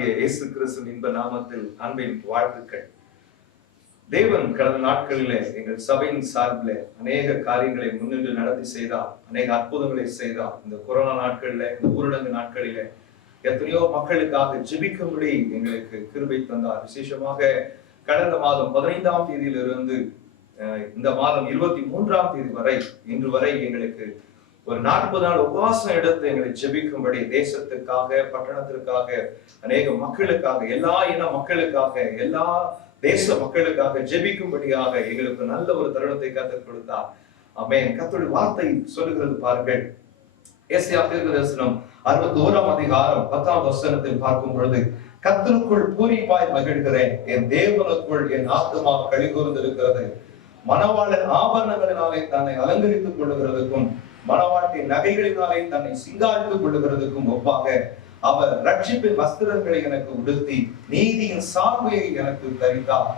கர்த்தராகிய இயேசு கிறிஸ்துவின் இன்ப நாமத்தில் அன்பின் வாழ்த்துக்கள். தேவன் கடந்த நாட்களிலே எங்கள் சபையின் சார்பில் அநேக காரியங்களை முன்னின்று நடத்தி செய்தார், அநேக அற்புதங்களை செய்தார். இந்த கொரோனா நாட்களில, இந்த ஊரடங்கு நாட்களில எத்தனையோ மக்களுக்காக ஜெபிக்கும்படி எங்களுக்கு கிருபை தந்தார். விசேஷமாக கடந்த மாதம் 15ஆம் தேதியிலிருந்து இந்த மாதம் 23ஆம் தேதி வரை இன்று வரை எங்களுக்கு ஒரு 40 நாள் உபவாசம் எடுத்து எங்களை ஜெபிக்கும்படி தேசத்துக்காக, பட்டணத்திற்காக, அநேக மக்களுக்காக, எல்லா இன மக்களுக்காக, எல்லா தேச மக்களுக்காக ஜெபிக்கும்படியாக எங்களுக்கு நல்ல ஒரு தருணத்தை கற்றுக் கொடுத்தார். ஆமென். கர்த்தருடைய வார்த்தை சொல்லுகிறது பாருங்கள். ஏசாயா தீர்க்கதரிசனம் 61ஆம் அதிகாரம் 10ஆம் வசனத்தில் பார்க்கும் பொழுது, கர்த்தருக்குள் பூரிப்பாய் மகிழ்கிறேன், என் தேவனுக்குள் என் ஆத்துமா களிகூர்ந்திருக்கிறது. மணவாளன் ஆபரணங்களினாலே தன்னை அலங்கரித்துக் கொள்ளுகிறதுக்கும் மணவாட்டி நகைகளினாலே தன்னை சிங்காரித்துக் கொள்ளுகிறதுக்கும் ஒப்பாக அவர் ரட்சிப்பின் வஸ்திரங்களை எனக்கு உடுத்தி நீதியின் சால்வையை எனக்கு தரித்தார்.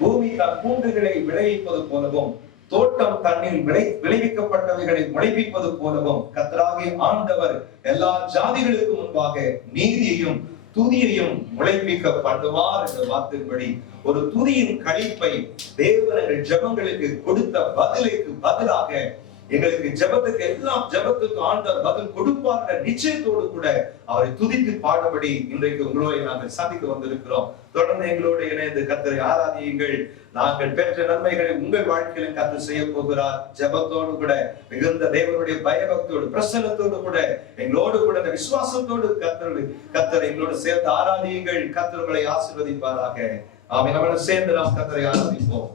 பூமி தன் பூண்டுகளை விளைவிப்பது போலவும் தோட்டம் தன்னில் விளைவிக்கப்பட்டவைகளை முளைப்பிப்பது போலவும் கர்த்தராகிய ஆண்டவர் எல்லா ஜாதிகளுக்கு முன்பாக நீதியையும் துதியையும் முளைப்பிக்க பண்ணுவார் என்ற வார்த்தையின்படி ஒரு துதியின் களிப்பை தேவர்கள் ஜெபங்களுக்கு கொடுத்த பதிலுக்கு பதிலாக எங்களுக்கு ஜெபத்துக்கு எல்லாம் ஜெபத்துக்கு ஆண்டவர் பதில் கொடுப்பார் என்ற நிச்சயத்தோடு கூட அவரை துதித்து பாடும்படி இன்றைக்கு உங்களோடு நாங்கள் சந்திக்க வந்திருக்கிறோம். தொடர்ந்து எங்களோடு இணைந்து கர்த்தரை ஆராதியுங்கள். நாங்கள் பெற்ற நன்மைகளை உங்கள் வாழ்க்கையிலும் கர்த்தர் செய்ய போகிறார். ஜெபத்தோடு கூட மிகுந்த தேவனுடைய பயபக்தியோடு பிரசன்னத்தோடு கூட எங்களோடு கூட இந்த விசுவாசத்தோடு கர்த்தரை எங்களோடு சேர்ந்து ஆராதியுங்கள். கர்த்தர்களை ஆசீர்வதிப்பாராக. ஆமென். நம்மளோட சேர்ந்து நாம் கர்த்தரை ஆராதிப்போம்.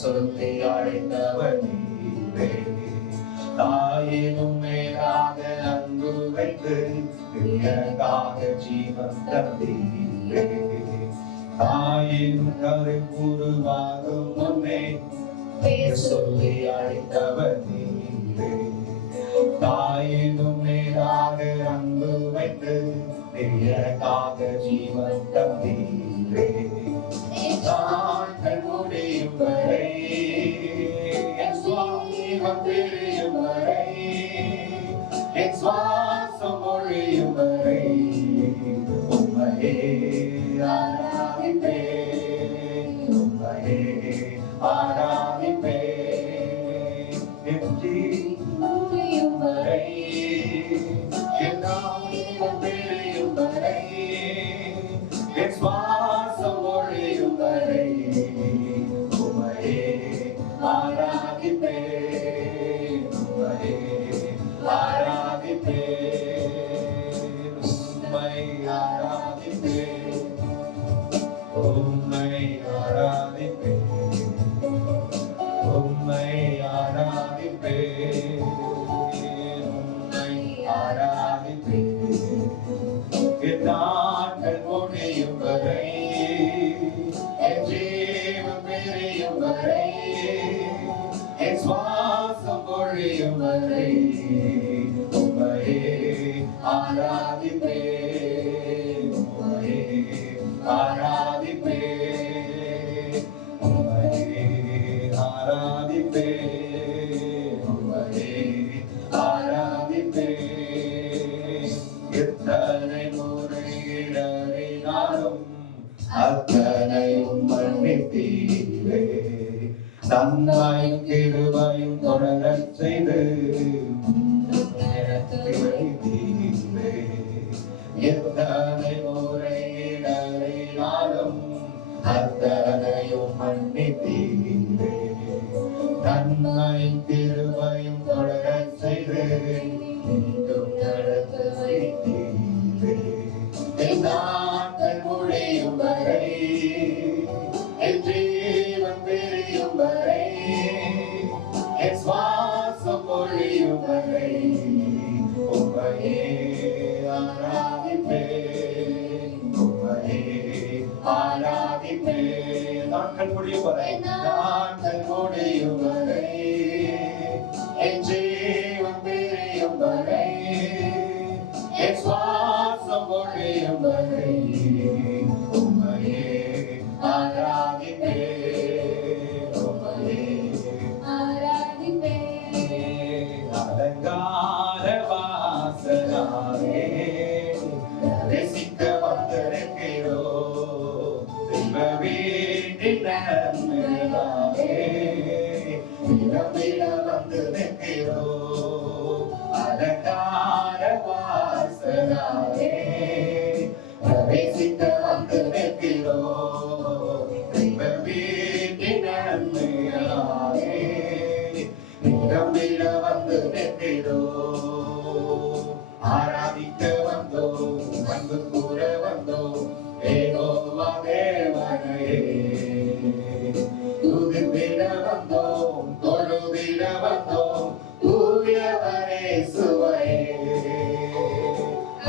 சொல்லி அழைத்தவர் நீரே, தாயினும் மேலாக அன்பு வைத்து எனக்காக ஜீவன் தந்தீரே. தாயினும் கரு உருவாகும் முன்னே சொல்லி அழைத்தவர் நீரே, தாயினும் மேலாக அன்பு வைத்து எனக்காக ஜீவன் தந்தீரே. நாட்கள் முடியும் வரை என் சுவாசம் தெரியும் வரை, என் சுவாசம் ஒழியும் வரை உம்மையே ஆராதிப்பேன், உம்மையே ஆராதிப்பேன். என் ஜீவன் வரை, என் நாமம் தெரியும் வரை, என் சுவாசம் ஒழியும் வரை உம்மையே ஆராதிப்பேன், உம்மையே ஆராதிப்பேன், உம்மை ஆராதிப்பேன், உம்மை ஆராதிப்பேன், உம்மை ஆராதிப்பேன், உம்மை ஆராதிப்பேன். என் நாட்கள் முடியும் வரை, என் ஜீவன் பிரியும் வரை, என் சுவாசம் பொழியும் வரை உம்மையே ஆராதிப்பேன், உம்மையே ஆராதிப்பேன், உம்மையே அத்தனையும் மன்னித்தீரே. நன்மையும் கிருபையும் தொடரச் செய்து வைத்தீரே. எத்தனை முறை இடறினாலும் அத்தனையும் மன்னித்தீரே. நன்மையும் கிருபையும் தொடரச் செய்து மீண்டும் நடத்த வைத்தீரே. என் நாட்கள் முடியும் வரை, என் ஜீவன் பிரியும் வரை, என் சுவாசம் பொழியும் வரை உம்மையே ஆராதிப்பேன், உம்மையே ஆராதிப்பேன். நாட்கள் முடியும் வரை, நாட்கள் முடியும் வரை, என் ஜீவன் பிரியும் வரை, என் சுவாசம் பொழியும் வரை உம்மையே ஆராதிப்பேன், உம்மையே ஆராதிப்பேன். அலங்கார வாசனாரே ரசிக்க வந்திருக்கிறோம். தெய்வ வீட்டின் நன்மையாரே நிரம்பிட வந்து நிற்கிறோம். அலங்கார வாசனாரே பிரவேசிக்க வந்து நிற்கிறோம். தெய்வ வீட்டின் நன்மையாரே நிரம்பிட வந்து நிற்கிறோம். ஆராதிக்க வந்தோம், அன்பு கூற வந்தோம், யெகோவா தேவனையே. துதித்திட வந்தோம், தொழுதிட வந்தோம், தூயவரே சுவையே.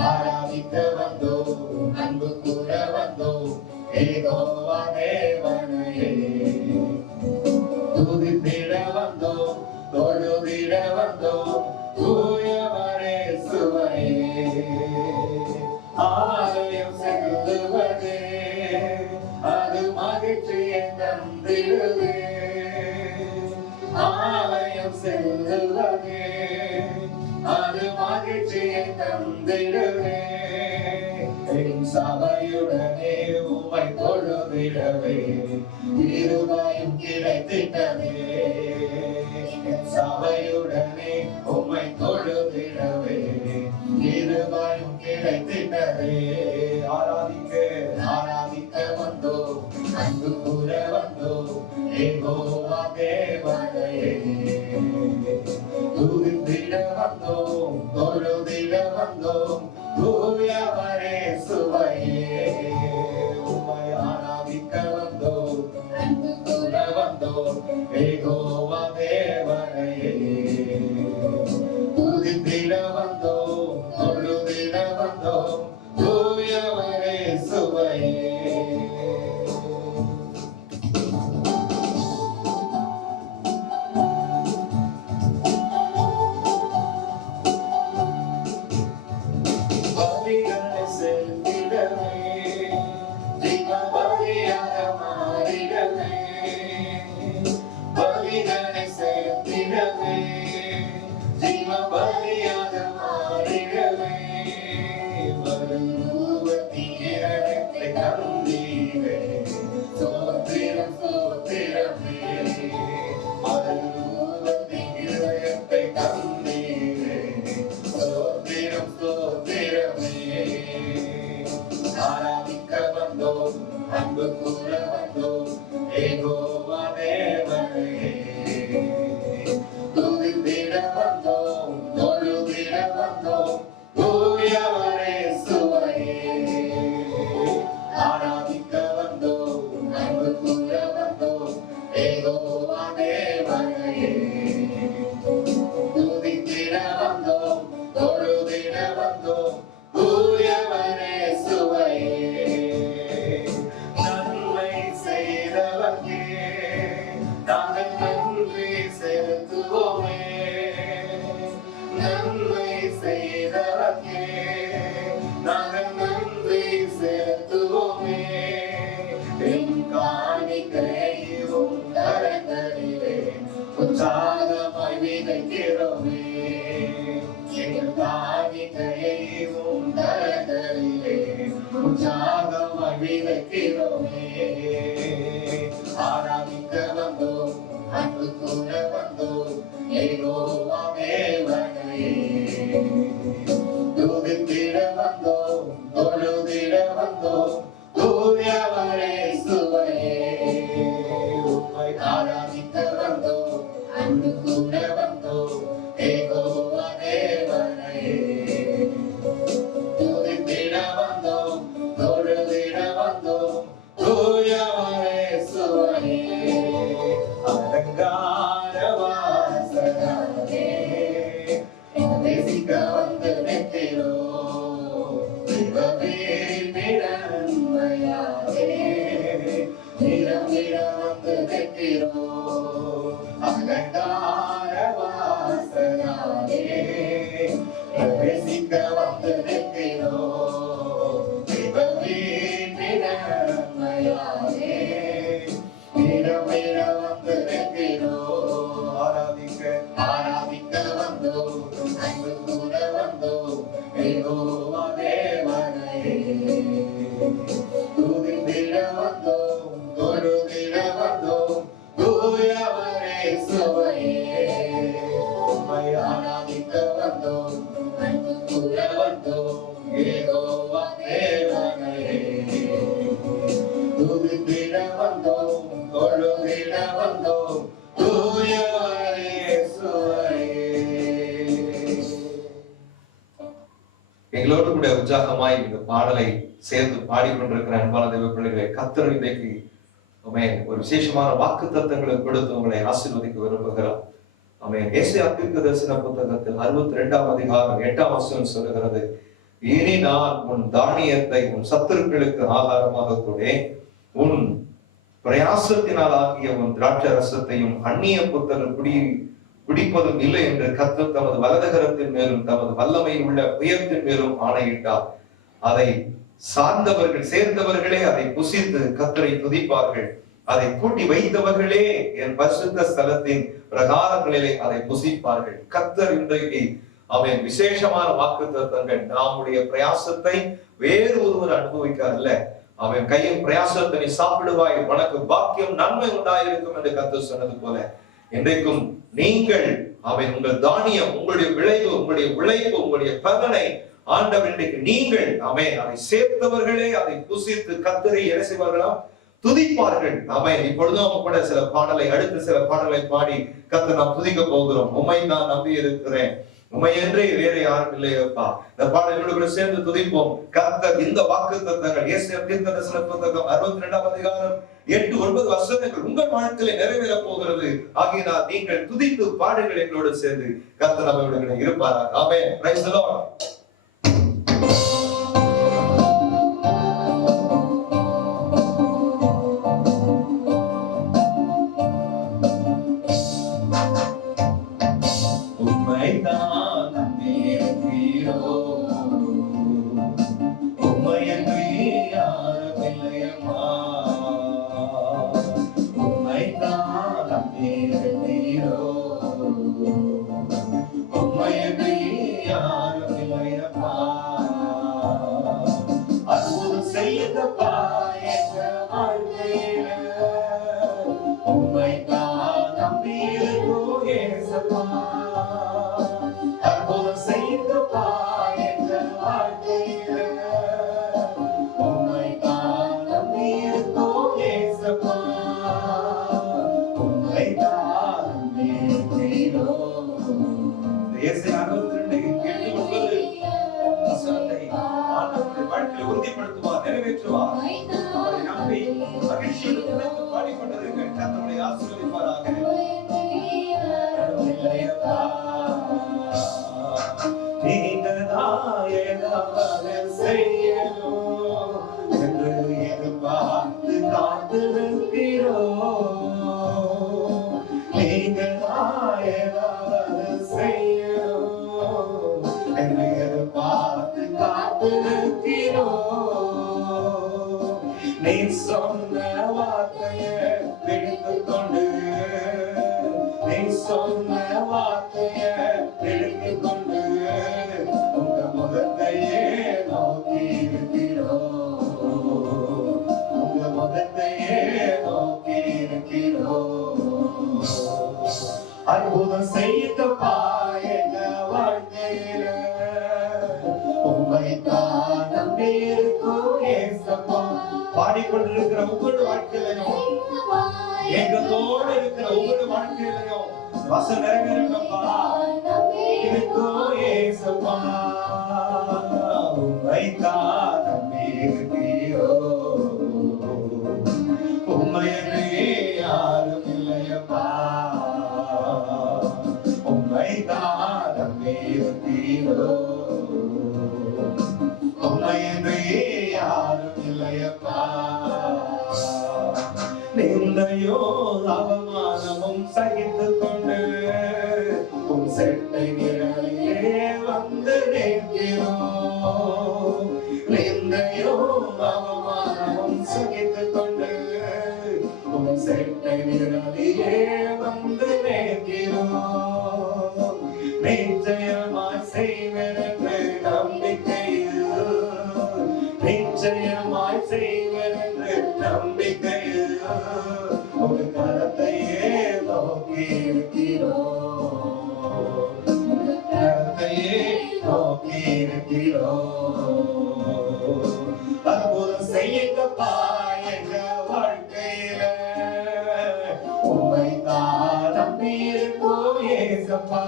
ஆராதிக்க வந்தோம், அன்பு கூற வந்தோம், யெகோவா தேவனையே. துதித்திட வந்தோம், தொழுதிட வந்தோம், தூயவரே சுவையே. ஆலயம் செல்லுவதே அது மகிழ்ச்சியை தந்திடுவே. ஆலயம் செல்லுவதே அது மகிழ்ச்சியை தந்திடுவே. என் சபையுடனே உம்மை தொழுதிடவே இருமையும் கிடைத்திட்டதே. என் சபையுடனே உம்மை தொழுதிடவே இருமையும் கிடைத்திட்டதே. ஆராதிக்க ஆராதிக்க வந்தோம், அன்பு கூற வந்தோம், யெகோவா தேவனையே. துதித்திட வந்தோம், தொழுதிட வந்தோம், தூயவரே சுவையே. உம்மை ஆராதிக்க வந்தோம், அன்பு கூற வந்தோம், யெகோவா தேவனையே. துதித்திட வந்தோம், தொழுதிட வந்தோம், தூயவரே சுவையே. பலிகளை செலுத்திடவே, ஜீவ பலியாக மாறிடவே. பலிகளை செலுத்திடவே, ஜீவ பலியாக மாறிடவே. வரும் 32 தந்தீரே, ஸ்தோத்திரம் ஸ்தோத்திரமே. வரும் 32 தந்தீரே, ஸ்தோத்திரம் ஸ்தோத்திரமே. ஆராதிக்க வந்தோம், அன்பு கூற வந்தோம், யெகோவா தேவனையே. துதித்திட வந்தோம், தொழுதிட வந்தோம், தூயவரே சுவையே. ஆராதிக்க வந்தோம், அன்பு கூற வந்தோம், யெகோவா தேவனையே. துதித்திட வந்தோம், தொழுதிட வந்தோம், தூயவரே சுவையே. நன்மை செய் விதைக்கிறோமே. ஆராதிக்க வந்தோம், அன்பு கூற வந்தோம், யெகோவா தேவனையே. துதித்திட வந்தோம், தொழுதிட வந்தோம், தூயவரே சுவையே. உம்மை ஆராதிக்க வந்தோம், அன்பு கூற வந்தோம், யெகோவா தேவனையே. துதித்திட வந்தோம், தொழுதிட வந்தோம், தூயவரே சுவையே. அலங்கார வாசகரே, நேசிக்க வந்து நிற்கிறோம். சிவவேரின் நிழன்மையாலே நிரம்பிட வந்து நிற்கிறோம். அலங்கார வாசகரே, நேசிக்க வந்து நிற்கிறோம். சிவவேரின் நிழன்மையாலே நிரம்பிட வந்து நிற்கிறோம். ஆராதிக்க வந்தோம், அன்பு கூற வந்தோம், யெகோவா தேவனையே. துதித்திட வந்தோம், தொழுதிட வந்தோம், தூயவரே சுவையே. உம்மை ஆராதிக்க வந்தோம், அன்பு கூற வந்தோம், யெகோவா தேவனையே. துதித்திட வந்தோம், தொழுதிட வந்தோம், தூயவரே சுவையே. எங்களோடு கூட உற்சாகமாய் இந்த பாடலை சேர்ந்து பாடிக்கொண்டிருக்கிற அன்பான தேவ பிள்ளைகளை, கர்த்தர் இன்றைக்கு ஒரு விசேஷமான வாக்கு தத்தங்களை கொடுத்து உங்களை ஆசீர்வதிக்க விரும்புகிறார். ஏசாயா தீர்க்கதரிசன புத்தகத்தில் 62ஆம் அதிகாரம் 8ஆம் வசனம் சொல்லுகிறது, இனி நான் உன் தானியத்தை உன் சத்துருக்களுக்கு ஆகாரமாக கொடேன், உன் பிரயாசத்தினால் ஆகிய உன் திராட்சை ரசத்தையும் அந்நிய புத்தகம் குடிப்பதும் இல்லை என்று கர்த்தர் தமது வலதுகரத்தின் மேலும் தமது வல்லமை உள்ள புயத்தின் மேலும் ஆணையிட்டார். அதை சேர்ந்தவர்களே அதை புசித்து கர்த்தரை துதிப்பார்கள். அதை கூட்டி வைத்தவர்களே என் பரிசுத்த ஸ்தலத்தின் பிரகாரங்களிலே அதை புசிப்பார்கள். கர்த்தர் இன்றைக்கு விசேஷமான வாக்கு தத்தங்கள். நம்முடைய பிரயாசத்தை வேறு ஒருவர் அனுபவிக்கார்ல, அவன் கையின் பிரயாசத்தை நீ சாப்பிடுவாய், உனக்கு பாக்கியம் நன்மை உண்டாயிருக்கும் என்று கர்த்தர் சொன்னது போல, இன்றைக்கும் நீங்கள் உங்கள் தானியம், உங்களுடைய விளைவு, உங்களுடைய உழைப்பு, உங்களுடைய பலனை ஆண்டவர் இன்றைக்கு நீங்கள் அதை சேர்த்தவர்களே அதை புசித்து கர்த்தரை என்ன செய்வார்களாம்? துதிப்பார்கள். இப்பொழுதும் அவங்க கூட சில பாடலை, அடுத்த சில பாடலை பாடி கர்த்தர் நாம் துதிக்க போகிறோம். உம்மை நான் நம்பி இருக்கிறேன், உம்மை என்றே வேறு யாரும் இல்லையப்பா. இந்த பாடல்களோடு சேர்ந்து துதிப்போம். கர்த்தர் இந்த வாக்கு தத்தங்கள் ஏசாயா தீர்க்கதரிசன புத்தகம் 62ஆம் அதிகாரம் 8-9 வசனங்கள் உங்கள் வாழ்க்கையில நிறைவேற போகிறது. ஆகையினால் நீங்கள் துதித்து பாடுங்கள் எங்களோடு சேர்ந்து. கர்த்தர் நம்மோடு இருப்பாராக. ஆமென். Praise the Lord. உறுதிப்படுத்துவார், நிறைவேற்றுவார். அவரை நம்பி மகிழ்ச்சியோடு பாடிக்கொண்டிருங்கள். கர்த்தரை ஆசீர்வதிப்பாராக. நீங்கதான் ஏதாவது செய்யணும் என்று எதிர்பார்த்து காத்திருக்கிறோம். நீங்கதான் ஏதாவது செய்யணும் என்று எதிர்பார்த்து காத்திருக்கிறோம். நீ சொன்ன வார்த்தையை பிடித்துக் கொண்டு, நீ சொன்ன வார்த்தையை பிடித்துக் கொண்டு உங்க முகத்தையே நோக்கி இருக்கிறோம். பாடிக்கொண்டிருக்கிற ஒவ்வொரு வாழ்க்கையிலையும் எங்களோடு இருக்கிற ஒவ்வொரு வாழ்க்கையிலையும் வசனம் நிறைவேறட்டும்பா. இருக்கோ ஏசப்பா உம்மை தான் நம்பி இருக்கிறோ, உம்மையன்றே யாரும் இல்லையப்பா, உம்மை தான் நம்பி இருக்கிறோ, உம்மையன்றே யாரும் இல்லையப்பா. நிந்தையோ அவமானமும் சகித்துக் கொண்டு உம் செட்டை நிழலிலே வந்து நிற்கிறோம். நிந்தையோ அவமானமும் சகித்துக் கொண்டு உம் செட்டை நிழலிலே வந்து நிற்கிறோம். நிச்சயமாய் செய்வதென்று நம்பிக்கையில், நிச்சயமாய் செய்வதென்று நம்பிக்கையில் உங்க கரத்தையே நோக்கி இருக்கிறோம், கரத்தையே நோக்கி இருக்கிறோம். அற்புதம் செய்யுங்கப்பா எங்க வாழ்க்கையில, உம்மை தான் நம்பி இருக்கோம் ஏசப்பா.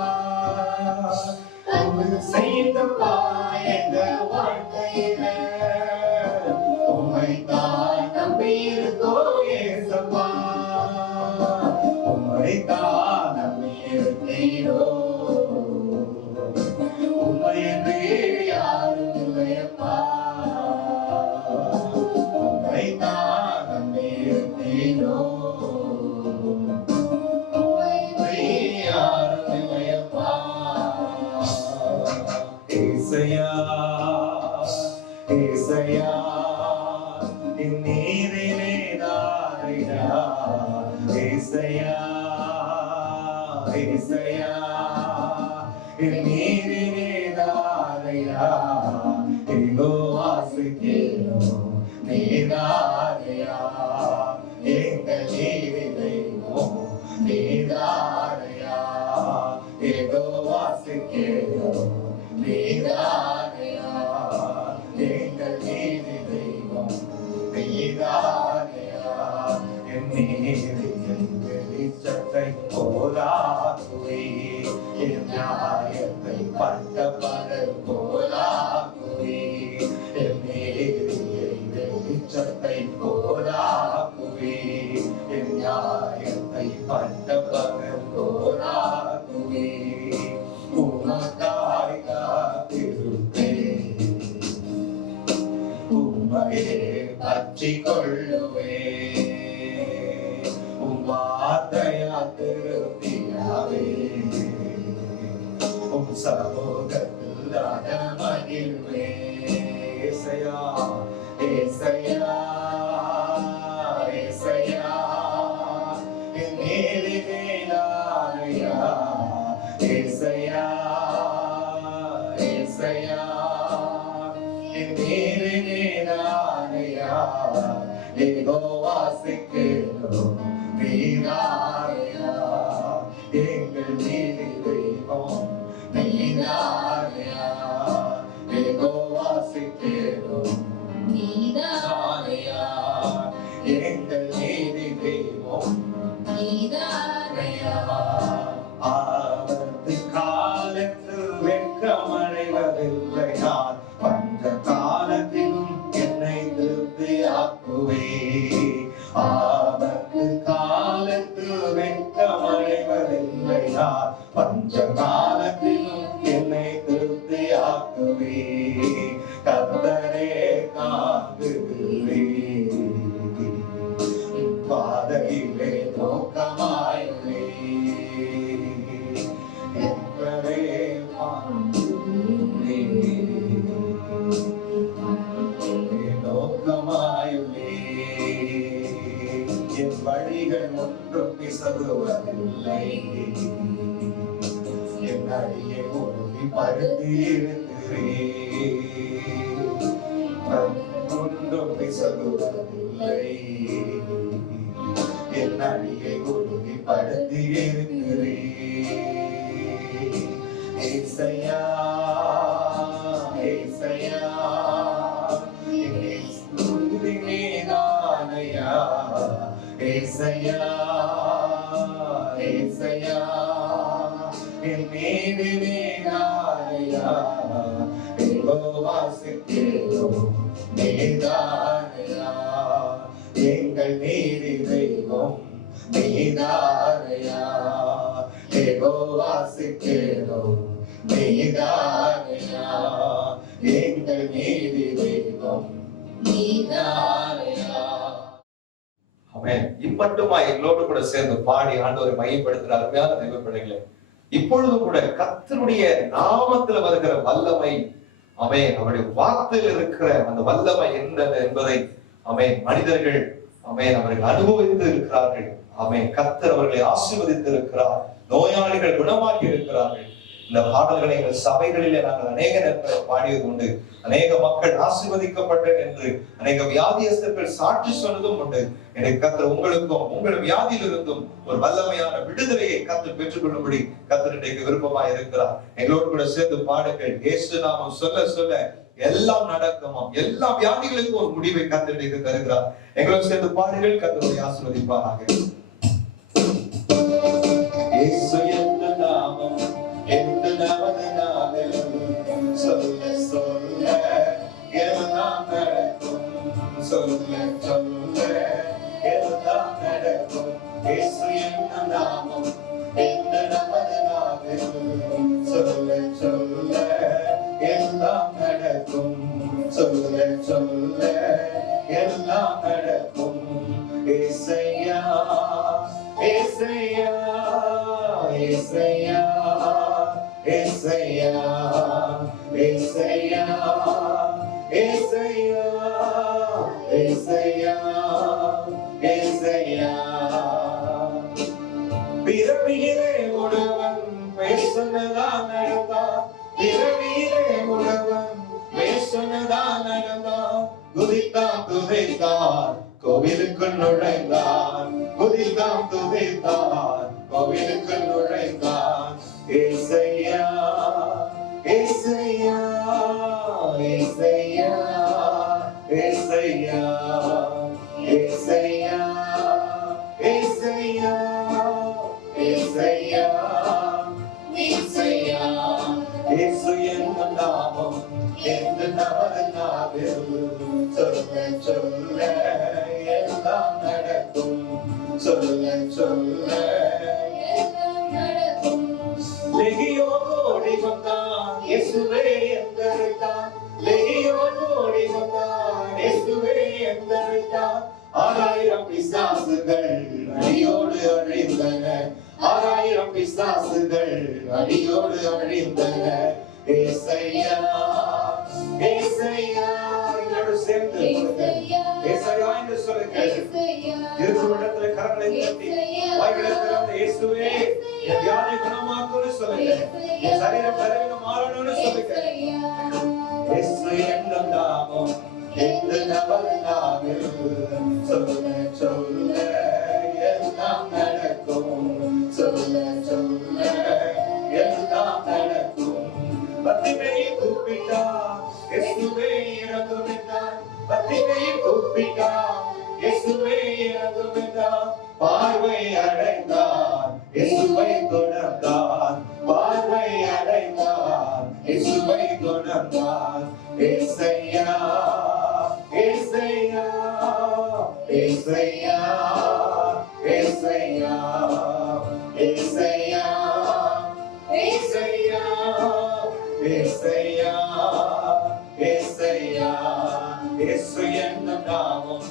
அற்புதம் செய்யுங்கப்பா எங்க வாழ்க்கையில, உம்மை தான் நம்பி இருக்கோம் ஏசப்பா, உம்மை தான் நம்பி இருக்கிறோம், உம்மையன்றே யாரும் இல்லையப்பா, உம்மை தான் நம்பி இருக்கிறோம், உம்மையன்றே யாரும் இல்லையப்பா. ஏசையா ஏசையா நீரிலே தாரையா, ஏசையா ஏசையா நீரிலே தாரையா, எங்கோ ஆசைக்கேனோ நீதாரையா, எங்கள் நீரிலே நீதாரையா, எங்கோ ஆசைக்கேனோ நீதாரையா, எங்கள் நீதி தெய்வம் நீதாரையா. என் நீதியின் வெளிச்சத்தை போலாக்குவே, என் நியாயத்தை பட்ட பகல் போலாக்குவே, என் நீதியை வெளிச்சத்தை போலாக்குவே, என் நியாயத்தை பட்ட பகல் போலாக்குவே. உமக்காய் காத்திருப்பேன், உம்மையே பற்றிக் கொள்ளுவேன், உம் வார்த்தையால் திருப்தியாவே, உம் சமூகத்தில் மகிழ்வேன். ஏசையா ஏசையா ஏசையா என் நீதியே நாரையா, ஏசையா ஏசையா என் நீதியே நாரையா, யெகோவாவுக்கேனோ நீதாரையா, எங்கள் நீதி தெய்வம் நீதாரையா, யெகோவாவுக்கேனோ நீதாரையா, எங்கள் நீதி தெய்வம் நீதாரையா. ஆபத்து காலத்தில் வெட்கமடைவதில்லை நான், பஞ்ச காலத்திலும் என்னை திருப்தியாக்குவே. ஆபத்து காலத்தில் வெட்கமடைவதில்லை நான், பஞ்ச காலத்திலும் என்னை திருப்தியாக்குவே. கர்த்தரே காக்குகிறே, பாதையிலே நோக்கமாயுள்ளே, என்பதே நோக்கமாயுள்ளே. என் வழிகள் ஒன்றும் பிசகுவதில்லை, என் அடியை ஒழுங்கி படுத்தி இருக்கிறேன், ஒன்றும் பிசகுவதில்லை, என் அடியை ஒழுங்கி படுத்தி இருக்கிறேன். ஏசையா ஏசையா என்னை ஸ்துதினேனா, ஏசையா ஏசையா என் மீது நீதானையா வாசிக்கிறோம் நீதானையா எங்கள் நீதி தெய்வம் நீதானையா வாசிக்கிறோம் நீதானையா எங்கள் நீதி தெய்வம் நீதானையா. ஆமென். இப்பட்டுமா எங்களோடு கூட சேர்ந்து பாடி ஆண்டவரை மையப்படுத்துகிற அருமையான தெய்வ பிள்ளைகளே, இப்பொழுதும் கூட கர்த்தருடைய நாமத்தில் வருகிற வல்லமை, ஆமென், அவருடைய வார்த்தையில் இருக்கிற அந்த வல்லமை என்ன என்பதை ஆமென் மனிதர்கள் ஆமென் அவர்கள் அனுபவித்து இருக்கிறார்கள். ஆமென். கர்த்தர் அவர்களை ஆசீர்வதித்து இருக்கிறார். நோயாளிகள் குணமாகி இருக்கிறார்கள். இந்த பாடல்களை எங்கள் சபைகளிலே நாங்கள் அநேக நேரத்தில் பாடியது உண்டு. அநேக மக்கள் ஆசீர்வதிக்கப்பட்டேன் என்று அநேக வியாதியஸ்தர்கள் சாட்சி சொன்னதும் உண்டு. எனக்கு கர்த்தர் உங்களுக்கும் உங்கள் வியாதியில் இருந்தும் ஒரு வல்லமையான விடுதலையை கர்த்தர் பெற்றுக் கொள்ளும்படி கர்த்தர் இன்றைக்கு விருப்பமாய் இருக்கிறார். எங்களோடு கூட சேர்ந்து பாடுங்கள். இயேசு நாமம் சொல்ல சொல்ல எல்லாம் நடக்குமாம். எல்லா வியாதிகளுக்கும் ஒரு முடிவை கர்த்தர் இன்றைக்கு தருகிறார். எங்களோடு சேர்ந்து பாடுங்கள். கர்த்தரை ஆசீர்வதிப்பாராக. இயேசு என்ற நாமம் எந்த நாமத்தினாலும் சொல்ல சொல்ல எல்லாம் நடக்கும். சொல்ல சொல்ல எல்லாம் நடக்கும். இயேசு என்ற நாமம் எந்த நாமத்தினாலும் சொல்ல சொல்ல எல்லாம் நடக்கும். சொல்ல சொல்ல எல்லாம் நடக்கும். ஏசையா ஏசையா ஏசையா ஏசையா ஏசையா ஏசையா ஏசையா ஏசையா. பிறவியிலே உழவன் பேசுனதான் நடந்தான். பிறவியிலே உழவன் பேசுனதான் நடந்தான். குதித்தான் துதைத்தான் கோவிலுக்குள் நுழைந்தான். குதித்தான் துதைத்தான் கோவிலுக்குள் நுழைந்தான். ஏசையா ஏசையா ஏசையா ஏசையா ஏசையா ஏசையா ஏசையா ஏசையா. இயேசு என்னும் நாமம் எந்த நாமத்தில் சொல்ல சொல்ல எல்லாம் நடக்கும். சொல்ல சொல்ல எல்லாம் நடக்கும். லெகியோன் ஓடி வந்தான் இயேசுவே எந்தரித்தான். லெகியோன் ஓடி வந்தான் இயேசுவே எந்தரித்தான். 6000 பிசாசுகள் அடியோடு அழிந்தன. 6000 பிசாசுகள் அடியோடு அழிந்தன. ஏசையா ஏசையா. இதோடு சேர்ந்து ஏசையா என்று சொல்லுங்கள். இருக்கும் இடத்துல கரங்களை தட்டி வாய்களை திறந்து இயேசுவே என் வியாதியை குணமாக்குன்னு சொல்லுங்க. என் சரீரம் பலவீனம் மாறணும்னு சொல்லுங்க. இயேசு என்னும் நாமம் எந்த நாமத்தில் சொல்ல சொல்ல எல்லாம் நடக்கும். சொல்ல சொல்ல எல்லாம் நடக்கும். பத்திமையை கூப்பிட்டான் இயேசுவே இறங்கும் என்றான். பத்திமையை கூப்பிட்டான் இயேசுவே இறங்கும் என்றான். பார்வை அடைந்தான் இயேசுவை தொடர்ந்தான். பார்வை அடைந்தான் இயேசுவை தொடர்ந்தான். ஏசையா ஏசையா ஏசையா ஏசையா ஏசையா ஏசையா ஏசையா ஏசையா. இயேசு என்னும் நாமம்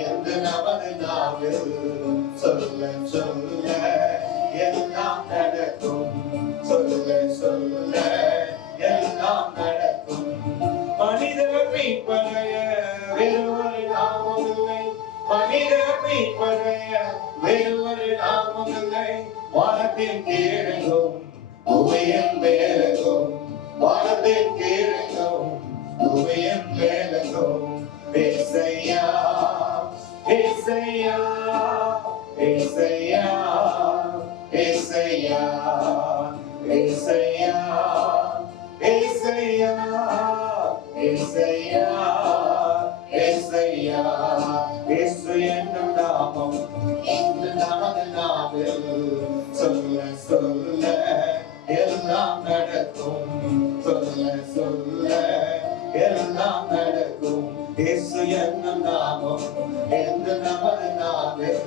எந்த நாமத்தில் சொல்ல சொல்ல எல்லாம் நடக்கும். சொல்ல சொல்ல எல்லாம் நடக்கும். மனித மீட்பரைய வேறொரு நாமம் இல்லை. மனித மீட்பரைய வேறொரு நாமம் இல்லை. வானத்தின் கீழெங்கும் பூமியின் மேலெங்கும். வானத்தின் கீழெங்கும் பூமியின் மேலெங்கும். ஏசையா ஏசையா ஏசையா ஏசையா ஏசையா ஏசையா ஏசையா ஏசையா. இயேசு என்னும் நாமம் எல்லாம் நடக்கும். சொல்ல சொல்ல எல்லாம் நடக்கும். இயேசு என்னும் நாமம் என்று நமது நாவில்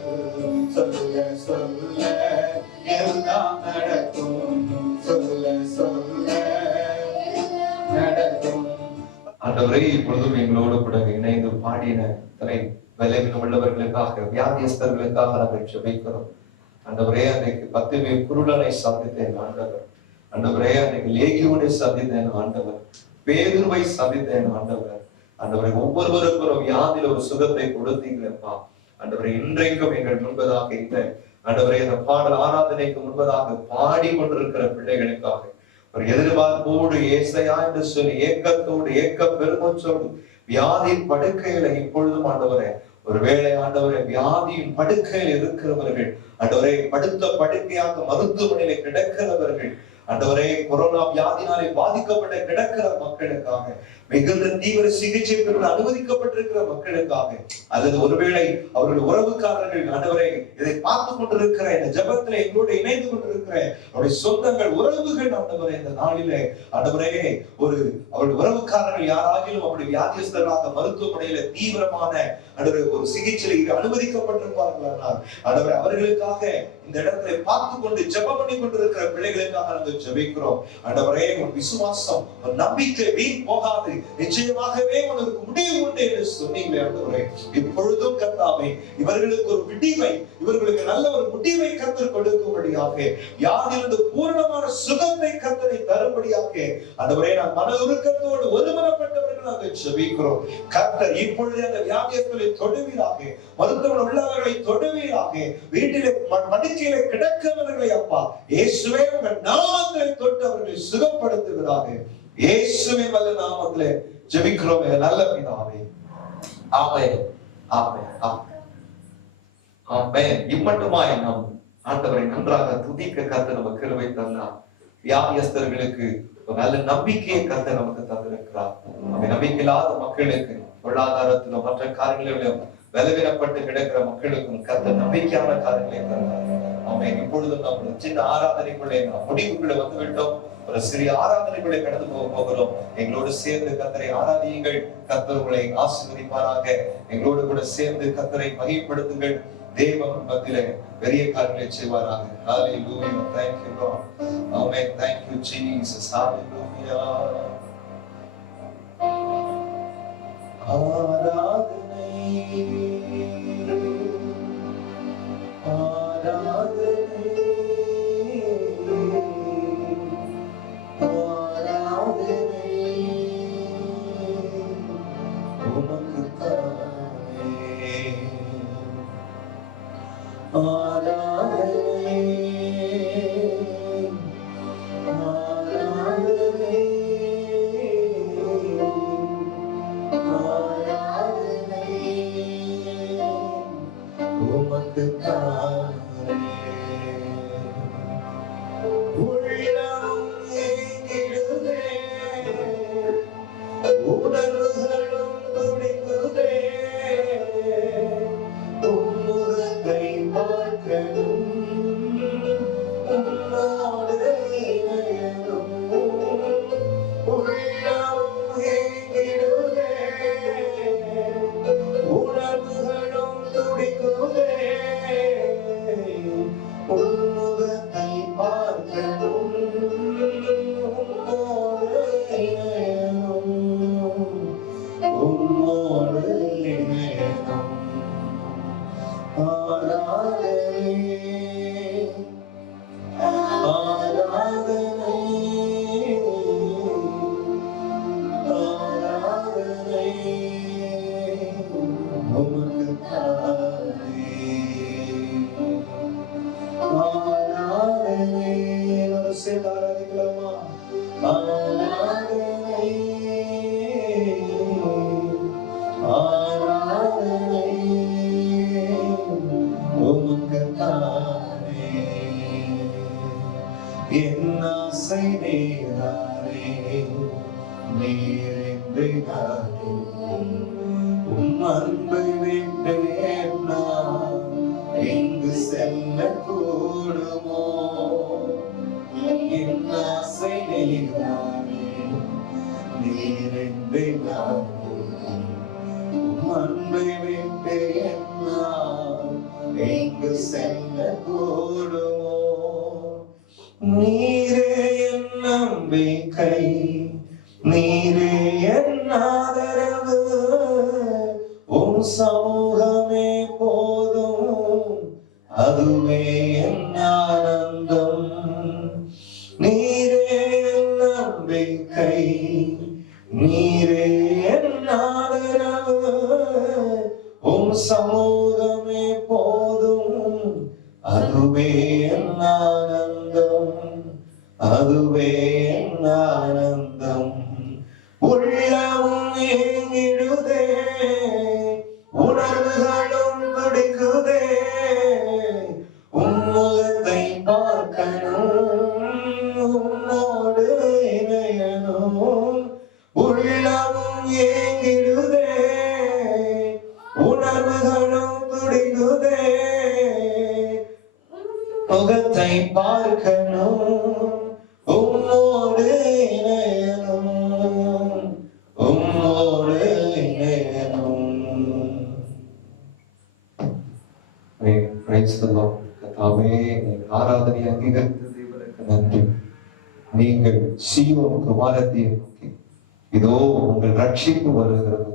சொல்ல சொல்ல எல்லாம் நடக்கும். சொல்ல சொல்ல நடக்கும். ஆண்டவரே, இப்பொழுதும் எங்களோடு கூட இணைந்து பாடின இத்தனை விளைவினம் உள்ளவர்களுக்காக, வியாதியஸ்தர்களுக்காக நாங்கள் ஜெபிக்கிறோம். ஆண்டவரே, அன்றைக்கு 10 பேர் குருடனை சந்தித்தேன் ஆண்டவர். ஆண்டவரே, அன்றைக்கு லேகியோனை சந்தித்தேன் ஆண்டவர். பேதுருவை சந்தித்தேன் ஆண்டவர். ஆண்டவரை ஒவ்வொருவருக்கும் ஒரு வியாதியில ஒரு சுகத்தை கொடுத்தீங்களப்பா. ஆண்டவரை இன்றைக்கும் எங்கள் முன்பதாக இந்த ஆண்டவரை இந்த பாடல் ஆராதனைக்கு முன்பதாக பாடிக்கொண்டிருக்கிற பிள்ளைகளுக்காக ஒரு எதிர்பார்ப்போடு ஏசையா என்று சொல்லி ஏக்கத்தோடு ஏக்க பெருமூச்சோடு வியாதியின் படுக்கையில இப்பொழுதும் ஆண்டவரே, ஒருவேளை ஆண்டவரே வியாதியின் படுக்கையில் இருக்கிறவர்கள், ஆண்டவரே படுத்த படுக்கையாக மருத்துவமனையில கிடக்கிறவர்கள், ஆண்டவரே கொரோனா வியாதினாலே பாதிக்கப்பட்ட கிடக்கிற மக்களுக்காக, மிகுந்த தீவிர சிகிச்சை பெற்று அனுமதிக்கப்பட்டிருக்கிற மக்களுக்காக, அல்லது ஒருவேளை அவருடைய உறவுக்காரர்கள், ஆண்டவரே இதை பார்த்து கொண்டிருக்கிற இந்த ஜெபத்துல எங்களோடு இணைந்து கொண்டிருக்கிற அவருடைய சொந்தங்கள் உறவுகள், ஆண்டவரே இந்த நாளிலே ஆண்டவரே அவருடைய உறவுக்காரர்கள் யாராகிலும் அவருடைய வியாதியஸ்தர்களாக மருத்துவமனையில தீவிரமான ஒரு சிகிச்சையில் அனுமதிக்கப்பட்டிருப்பார்கள். ஆண்டவரே அவர்களுக்காக இந்த இடத்துல பார்த்து கொண்டு ஜெபம் பண்ணி கொண்டிருக்கிற பிள்ளைகளுக்காக நாங்கள் ஜெபிக்கிறோம். ஆண்டவரே, உன் விசுவாசம், உன் நம்பிக்கை வீண் போகாது, நிச்சயமாகவே உனக்கு முடிவு உண்டு என்று சொன்னீங்க. ஆண்டவரே, இப்பொழுதும் கர்த்தாவே இவர்களுக்கு ஒரு விடிவை, இவர்களுக்கு நல்ல ஒரு முடிவை கர்த்தர் கொடுக்கும்படியாக, யாரிலிருந்து பூரணமான சுகத்தை கர்த்தரை தரும்படியாக, ஆண்டவரே நான் மன உருக்கத்தோடு ஒருமனப்பட்டவர்கள் நாங்கள் ஜெபிக்கிறோம். கர்த்தர் இப்பொழுது அந்த வியாதியஸ்தர்களை தொடுவீராக, மருத்துவமனை உள்ளவர்களை தொடுவீராக, வீட்டிலே படுக்கையில கிடக்கிறவர்களை அப்பா இயேசுவே உங்கள் நாமத்தை தொட்டு அவர்களை சுகப்படுத்துகிறாக. இயேசுவே வல்ல நாமத்திலே ஜெபிக்கிறோம் நல்ல பிதாவே. ஆமென், ஆமென், ஆமென். இம்மட்டுமாய் நாம் ஆண்டவரை நன்றாக துதிக்க கர்த்தர் நமக்கு கிருபை தந்தார். வியாதியஸ்தர்களுக்கு ஒரு நல்ல நம்பிக்கையை கர்த்தர் நமக்கு தந்திருக்கிறார். நம்பிக்கை இல்லாத மக்களுக்கு, பொருளாதாரத்திலும் மற்ற காரியங்களிலும் பலவீனப்பட்டு கிடக்கிற மக்களுக்கும் கர்த்தர் நம்பிக்கையான காரியங்களை தந்தார். ஆமென். இப்பொழுதும் நாம் சின்ன ஆராதனைக்குள்ளே நாம் முடிவுக்குள்ளே வந்து விட்டோம். ஒரு சிறிய ஆராதனைக்குள்ளே கடந்து போகிறோம். எங்களோடு சேர்ந்து கர்த்தரை ஆராதியுங்கள். கர்த்தர் உங்களை ஆசீர்வதிப்பாராக. எங்களோடு கூட சேர்ந்து கர்த்தரை மகிமைப்படுத்துங்கள். தேவன் மத்தியிலே பெரிய காரியங்களை செய்வாராக. ஹalleluya. Thank you Lord. Amen. Thank you Jesus. Hallelujah. ஆராதனை ஆராதனை ஆராதனை உமக்கு தானே. ஆராதனை ஆராதனை ஆராதனை உமக்கு தானே. உள்ளம் ஏங்கிடுதே, உணர்வுகளும் துடிக்குதே, உன்முகத்தை பார்க்கணும், உன்னோடு இணையணும். உள்ளம் ஏங்கிடுதே, உணர்வுகளும் துடிக்குதே, சமூகமே போதும், அதுவே என் ஆனந்தம். நீரே என் நம்பிக்கை, நீரே என் ஆதரவு, உம் சமூகமே போதும், அதுவே என் ஆனந்தம், அதுவே என் ஆனந்தம். உள்ளமும் ஏங்கிடுதே, உணர்வுகளும் துடிக்குதே, உன்முகத்தை பார்க்கணும், உன்னோடு இணையணும். உள்ளமும் ஏங்கிடுதே, உணர்வுகளும் துடிக்குதே, முகத்தை பார்க்கணும், உம்மோடு இணையணும், உம்மோடு இணையணும். Praise the Lord. கர்த்தாவே, ஆராதனை அங்கீகரித்த தேவனுக்கு நன்றி. நீங்கள் சீயோன் குமாரத்தை நோக்கி, இதோ உங்கள் ரட்சிப்பு வருகிறது,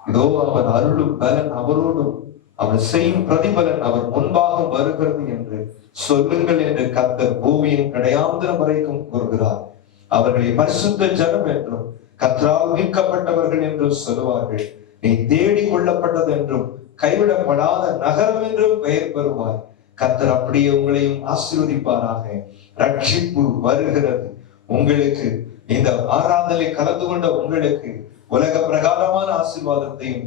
இதோ அவர் அருளும் பலன் அவரோடும், அவர் செய்யும் பிரதிபலன் அவர் முன்பாக வருகிறது என்று சொல்லுங்கள் என்று கர்த்தர் பூமியின் கடையாந்திரம் வரைக்கும் கூறுகிறார். அவர்களை பரிசுத்த ஜனம் என்றும் கர்த்தரால் மீட்கப்பட்டவர்கள் என்றும் சொல்லுவார்கள். நீ தேடி கொள்ளப்பட்டது என்றும் கைவிடப்படாத நகரம் என்றும் பெயர் பெறுவார். கர்த்தர் அப்படியே உங்களையும் ஆசீர்வதிப்பாராக. ரட்சிப்பு வருகிறது. உங்களுக்கு இந்த ஆராதனை கலந்து கொண்ட உங்களுக்கு உலக பிரகாரமான ஆசீர்வாதத்தையும்,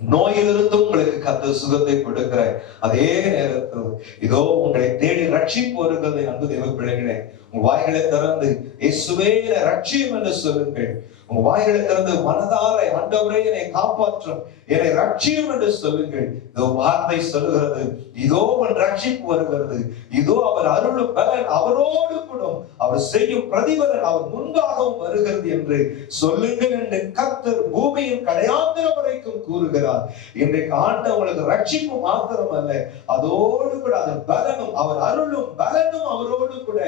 நோயிலிருந்து உங்களுக்கு கர்த்தர் சுகத்தை கொடுக்கிற அதே நேரத்தில் இதோ உங்களை தேடி ரட்சிப்பு வருகிறது. அன்பு தேவ பிள்ளைகளே, உங்க வாய்களை திறந்து இயேசுவே ரட்சியும் என்று சொல்லுங்கள். உங்க வாய்களை திறந்து மனதார ஆண்டவரே என்னை காப்பாற்றும், என்னை ரட்சியும் என்று சொல்லுங்கள். இதோ வார்த்தை சொல்லுகிறது, இதோ உன் ரட்சிப்பு வருகிறது, இதோ அவர் அருளும் பலன் அவரோடு கூட அவர் செய்யும் பிரதிபலன் அவர் முன்பாகவும் வருகிறது என்று சொல்லுங்கள் என்று கர்த்தர் பூமியின் கடையாந்திரம் வரைக்கும் கூறுகிறார். இன்றைக்கு ஆண்டவங்களுக்கு ரட்சிப்பு மாத்திரம் அல்ல, அதோடு கூட அதன் பலனும் அவர் அருளும் பலனும் அவரோடு கூட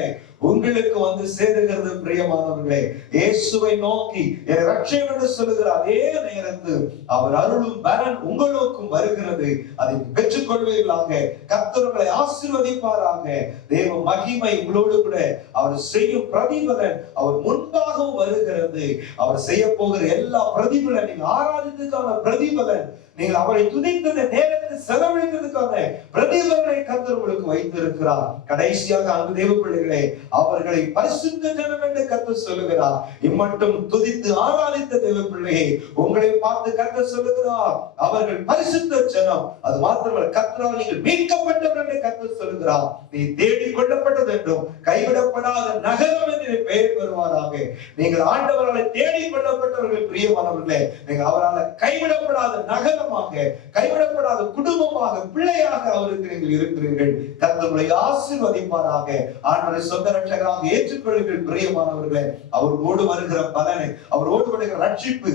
உங்களுக்கு வந்து சேருகிறது. பிரியமானவர்களே, இயேசுவை நோக்கி என்னை ரட்சியும் என்று சொல்லுகிற அதே நேரத்தில் அவர் அருளும் பலன் உங்களுக்கும் வருகிறது. அதை பெற்றுக் கொள்வீர்களாக. கர்த்தர் உங்களை ஆசீர்வதிப்பாராக. தேவ மகிமை உங்களோடு கூட அவர் செய்யும் பிரதிபலன் அவர் முன்பாகவும் வருகிறது. அவர் செய்ய போகிற எல்லா பிரதிபலன், நீங்கள் ஆராதித்ததுக்கான பிரதிபலன், நீங்கள் அவரை துதித்த நேரத்தை செலவழித்ததுக்கான பிரதிபலனை கர்த்தர் உங்களுக்கு வைத்திருக்கிறார். கடைசியாக அன்பு தேவ பிள்ளைகளே, அவர்களை பரிசுத்த ஜனம் என்று கர்த்தர் சொல்லுகிறார். இம்மட்டும் துதித்து ஆராதித்த தேவ பிள்ளையை உங்களை பார்த்து கர்த்தர் சொல்லுகிறார், அவர்கள் பரிசுத்த ஜனம். அது மாத்திரமல்ல, கர்த்தரால் நீங்கள் மீட்கப்பட்டவர் என்று கர்த்தர் சொல்லுகிறார். நீ தேடி கொள்ளப்பட்டது என்றும் கைவிடப்படாத நகரம் என்று பெயர் பெறுவாராக. நீங்கள் ஆண்டவரால் தேடி கொள்ளப்பட்டவர்கள். பிரியமானவர்களே, நீங்கள் அவரால் கைவிடப்படாத நகரமாக, கைவிடப்படாத குடும்பமாக, பிள்ளையாக அவருக்கு நீங்கள் இருக்கிறீர்கள். கர்த்தரை ஆசீர்வதிப்பாராக. ஆண்டவரை சொந்த ரட்சகராக ஏற்றுக்கொள்ளுங்கள். பிரியமானவர்களே, அவரோடு வருகிற பலனை, அவரோடு வருகிற ரட்சிப்பு,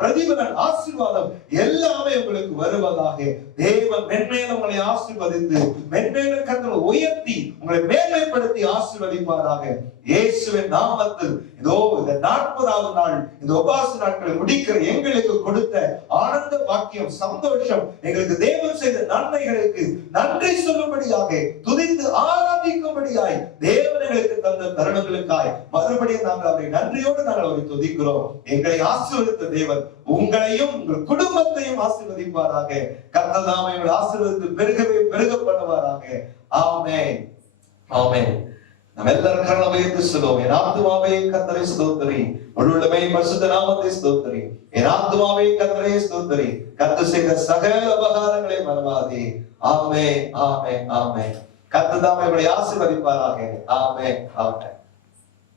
பிரதிபலன், ஆசீர்வாதம் எல்லாமே உங்களுக்கு வருவதாக. தேவன் மென்மேலும் உங்களை ஆசீர்வதித்து, மென்மேலும் கர்த்தரை உயர்த்தி, உங்களை மேன்மைப்படுத்தி ஆசீர்வதிப்பாராக. இயேசுவின் நாமத்தில் இதோ இந்த 40வது நாள், இந்த உபவாச நாட்களை முடிக்கிற எங்களுக்கு கொடுத்த ஆனந்த பாக்கியம், சந்தோஷம், எங்களுக்கு தேவன் செய்த நன்மைகளுக்கு நன்றி சொல்லும்படியாக, துதித்து ஆராதிக்கும்படியாய் தேவன் எங்களுக்கு தந்த தருணங்களுக்காய் மறுபடியும் நாங்கள் அவரை நன்றியோடு நாங்கள் அவரை துதிக்கிறோம். எங்களை ஆசீர்வதித்த தேவன் உங்களையும் உங்கள் குடும்பத்தையும் ஆசீர்வதிப்பாராக. கர்த்தர் தாமே உங்களை ஆசீர்வதித்து பெருகவே பெருக பண்ணுவாராக. ஆமென், ஆமென். நம்ம எல்லாரும் கரங்களை உயர்த்தி சொல்லுவோம். என் ஆத்துமாவே கர்த்தரை ஸ்தோத்திரி, முழுவதுமே பரிசுத்த நாமத்தை ஸ்தோத்திரி. என் ஆத்துமாவே கர்த்தரை ஸ்தோத்திரி, கர்த்தர் செய்த சகல உபகாரங்களை மறவாதே. ஆமென், ஆமென், ஆமென். கர்த்தர் தாமே உங்களை ஆசீர்வதிப்பாராக. ஆமென், ஆமென்.